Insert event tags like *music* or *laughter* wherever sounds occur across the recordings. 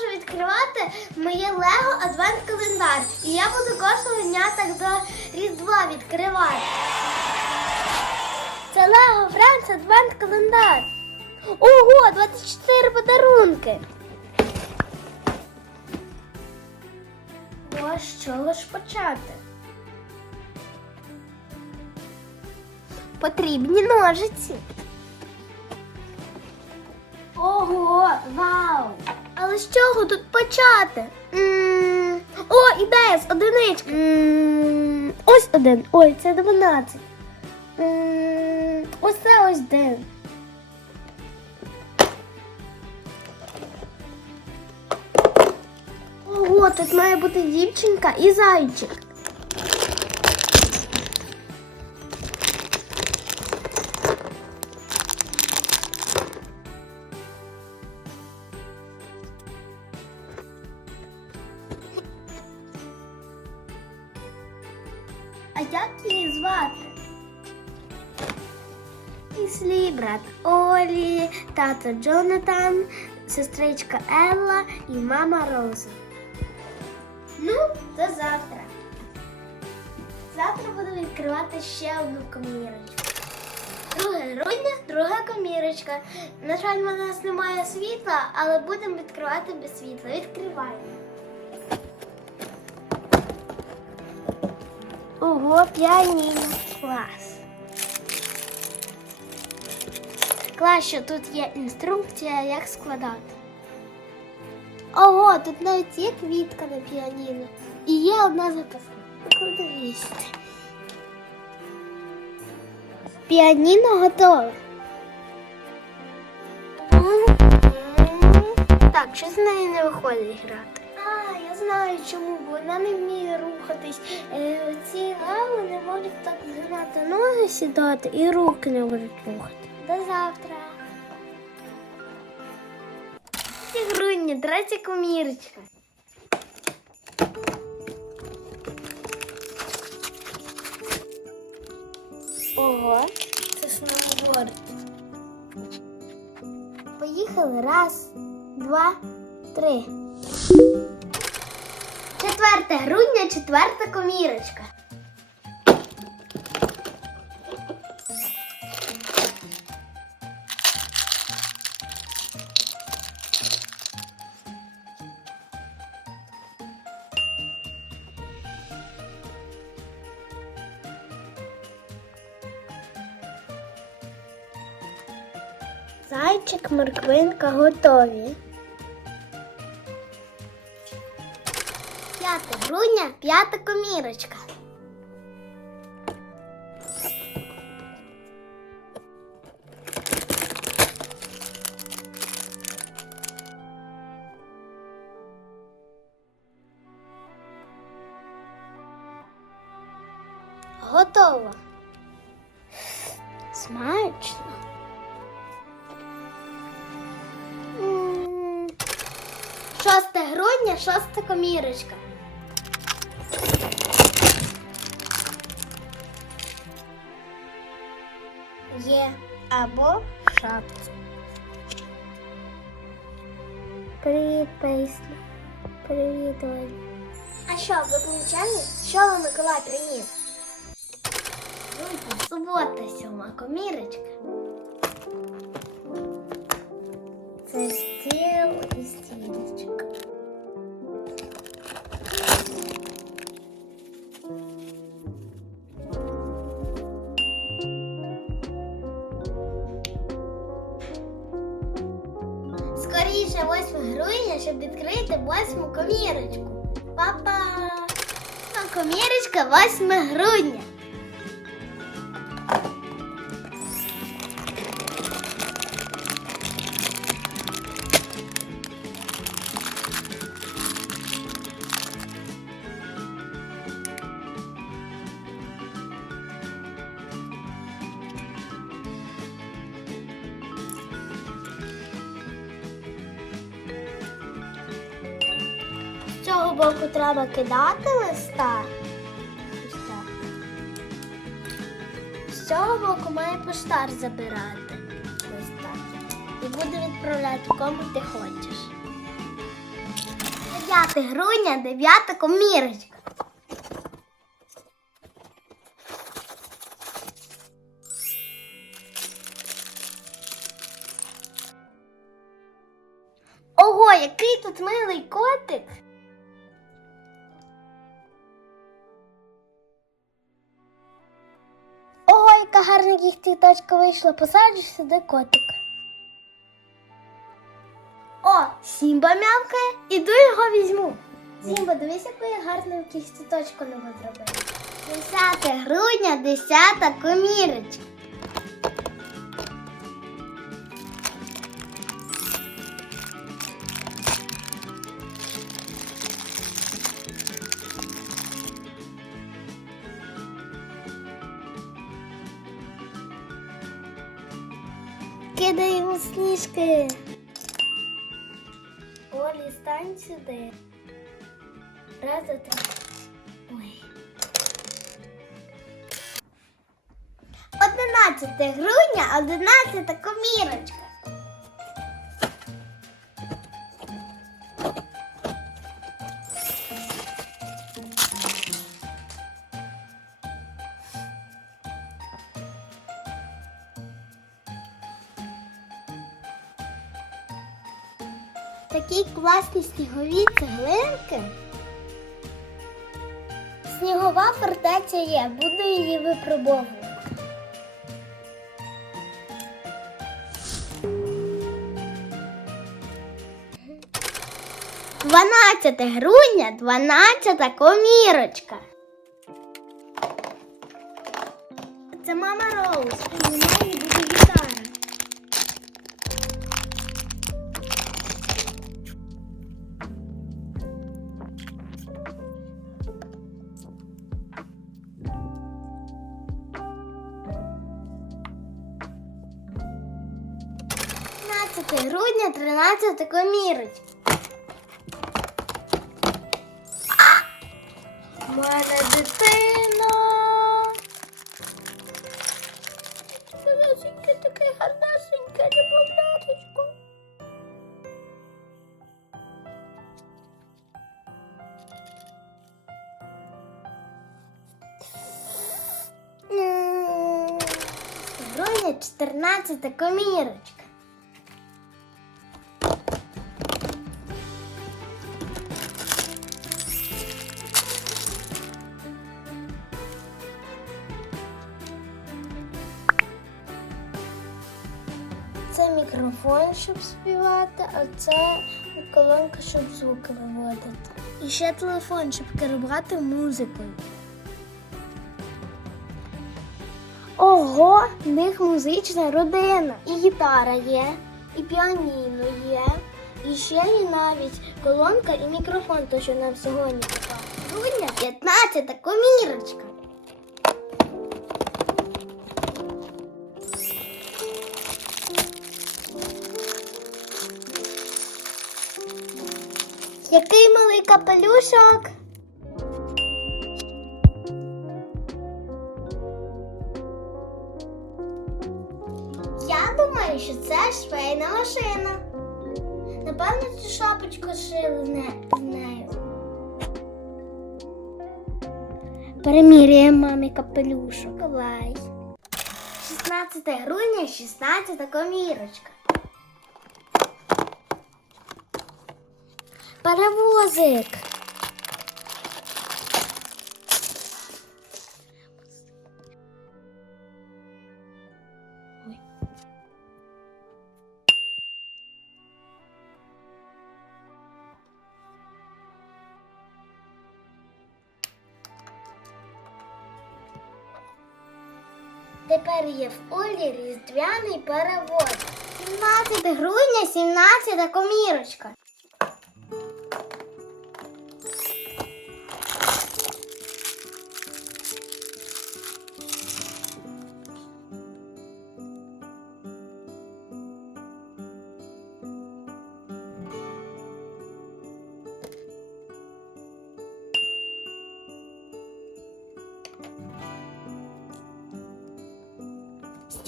можу відкривати моє Лего Адвент календар. І я буду кожного дня так до Різдва відкривати. Це Лего Френс Адвент календар. Ого, 24 подарунки. З чого ж почати? Потрібні ножиці. Ого, вау! Але з чого тут почати? м О, ідея з одинички. м Ось один. Ой, це 12. м Ось це ось один. Ого, тут має бути дівчинка і зайчик. Тато Джонатан, сестричка Елла і мама Роза. Ну, до завтра. Завтра буду відкривати ще одну комірочку. 2 грудня, друга комірочка. На жаль, у нас немає світла, але будемо відкривати без світла. Відкриваємо. Ого, піаніно. Клас. Клас, що тут є інструкція, як складати. Ого, тут навіть є квітка на піаніно. І є одна записка. Подивіться. Піаніно готове. Так, щось з нею не виходить грати. А, я знаю чому, бо вона не вміє рухатись. Е, ці лави не можуть так згинати ноги сідати і руки не можуть рухати. До завтра. грудня, третя комірочка. Ого, це сноуборд. Поїхали. Раз, два, три. Четверте грудня, четверта комірочка. Зайчик, морквинка готові. 5 грудня, п'ята комірочка. 6 грудня, шоста комірочка. Є або шапці. Привіт, Пейслі. Привіт, Олі. А що, ви помічали? Що вам Миколай приніс? Субота, сьома комірочка. Щоб відкрити восьму комірочку. Па-па! А комірочка 8 грудня. Треба кидати листа. З цього боку має поштар забирати листа. І буде відправляти кому ти хочеш. 9 грудня, 9 комірочка. Яка гарна цвіточка вийшла. Посаджу сюди котика. О, Сімба мявкає, іду його візьму. Сімба, дивись, яку я гарну цвіточку нову зробила. 10 грудня, 10 комірочка. Сніжки. Олі, стань сюди. Раз, два, три. Ой. 11 грудня, 11 комірочка. Такі класні снігові цеглинки. Снігова фортеця є, буду її випробовувати. Дванадцяте грудня, дванадцята комірочка. Це мама Роуз, 15 грудня 13 комірить. У мене дитина. Гарнасенька, така гарнасенька, любовняточку. Грудня 14 комірочка. Щоб співати, а це колонка, щоб звуки виводити. І ще телефон, щоб керувати музикою. Ого, в них музична родина. І гітара є, і піаніно є, і ще є навіть колонка і мікрофон, то що нам сьогодні. Грудня 15 комірочка. Який малий капелюшок. Я думаю, що це швейна машина. Напевно, цю шапочку шили з не- з нею. Переміряємо мамі капелюшок. Лай. 16 грудня, 16 комірочка. Паровозик. Тепер є в Олі різдвяний перевод. 17 грудня, 17 комірочка.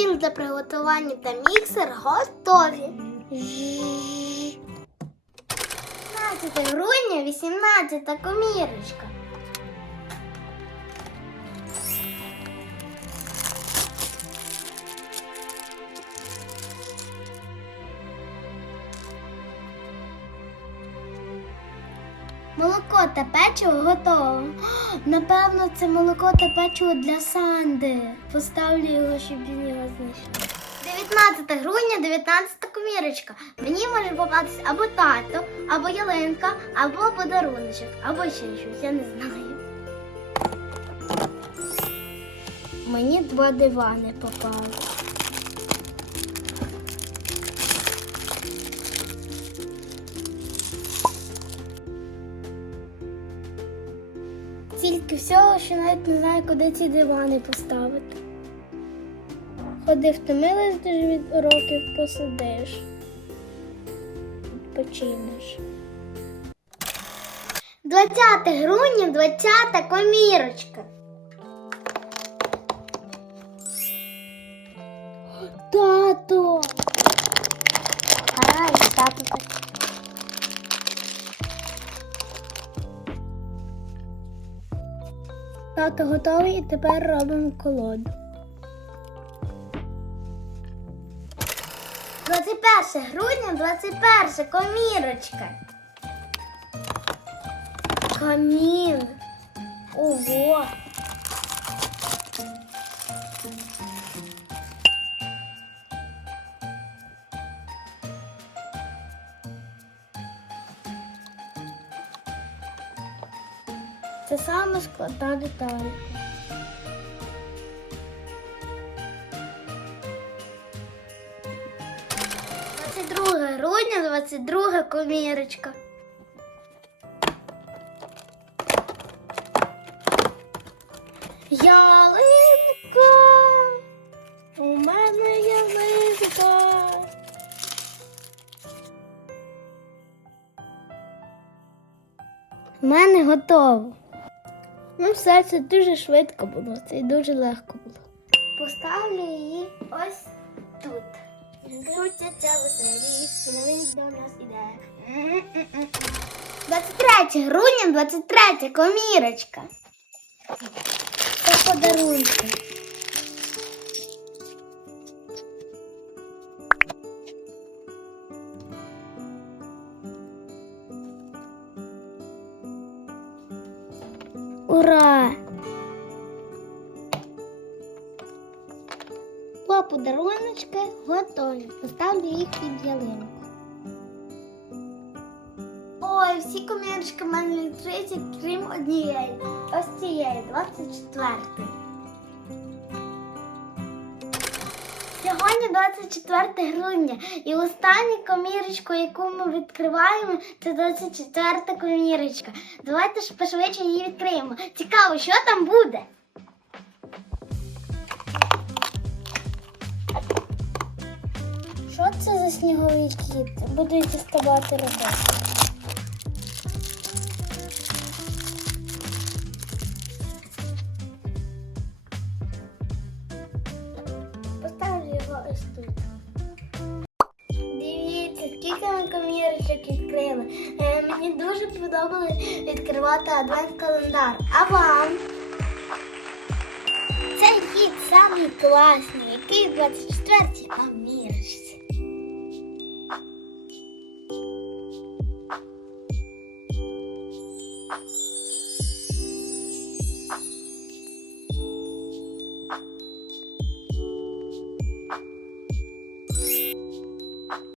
Стіл для приготування та міксер готові. 15 грудня, 18 комірочка. Молоко та печиво готово. *gasps* Напевно, це молоко та печиво для Санди. Поставлю його, щоб він його знайшов. 19 грудня, 19 комірочка. Мені може попатися або тато, або ялинка, або подаруночок, або ще щось, я не знаю. Мені два дивани попали. Тільки всього, що навіть не знаю, куди ці дивани поставити. Ходи втомилась дуже від уроків, посидиш. Відпочинеш. 20 грудня, 20 комірочка. Тато. Ай, тато. Тато готовий і тепер робимо колоду. 21 грудня, 21 комірочка. Камін. Ого. Саме складна деталь. Друге грудня, 22 комірочка. Ялинка. У мене ялинка. У мене готово. Ну, все це дуже швидко було, це і дуже легко було. Поставлю її ось тут. Крутяться веселі, новин до нас іде. 23 грудня, 23 комірочка. Це подарунки. Два подаруночки готові. Поставлю їх під ялинку. Ой, всі комірочки в мене відкриті, крім однієї. Ось цієї, 24. Сьогодні 24 грудня, і останню комірочку, яку ми відкриваємо, це 24 комірочка. Давайте ж пошвидше її відкриємо. Цікаво, що там буде. Що це за сніговий кіт? Буду діставати робити. Поставлю його ось. Дивіться, скільки ми комірочок відкрили. Е, мені дуже подобалось відкривати адвент-календар. А вам? Цей хід самий класний, який 24-й комірочці.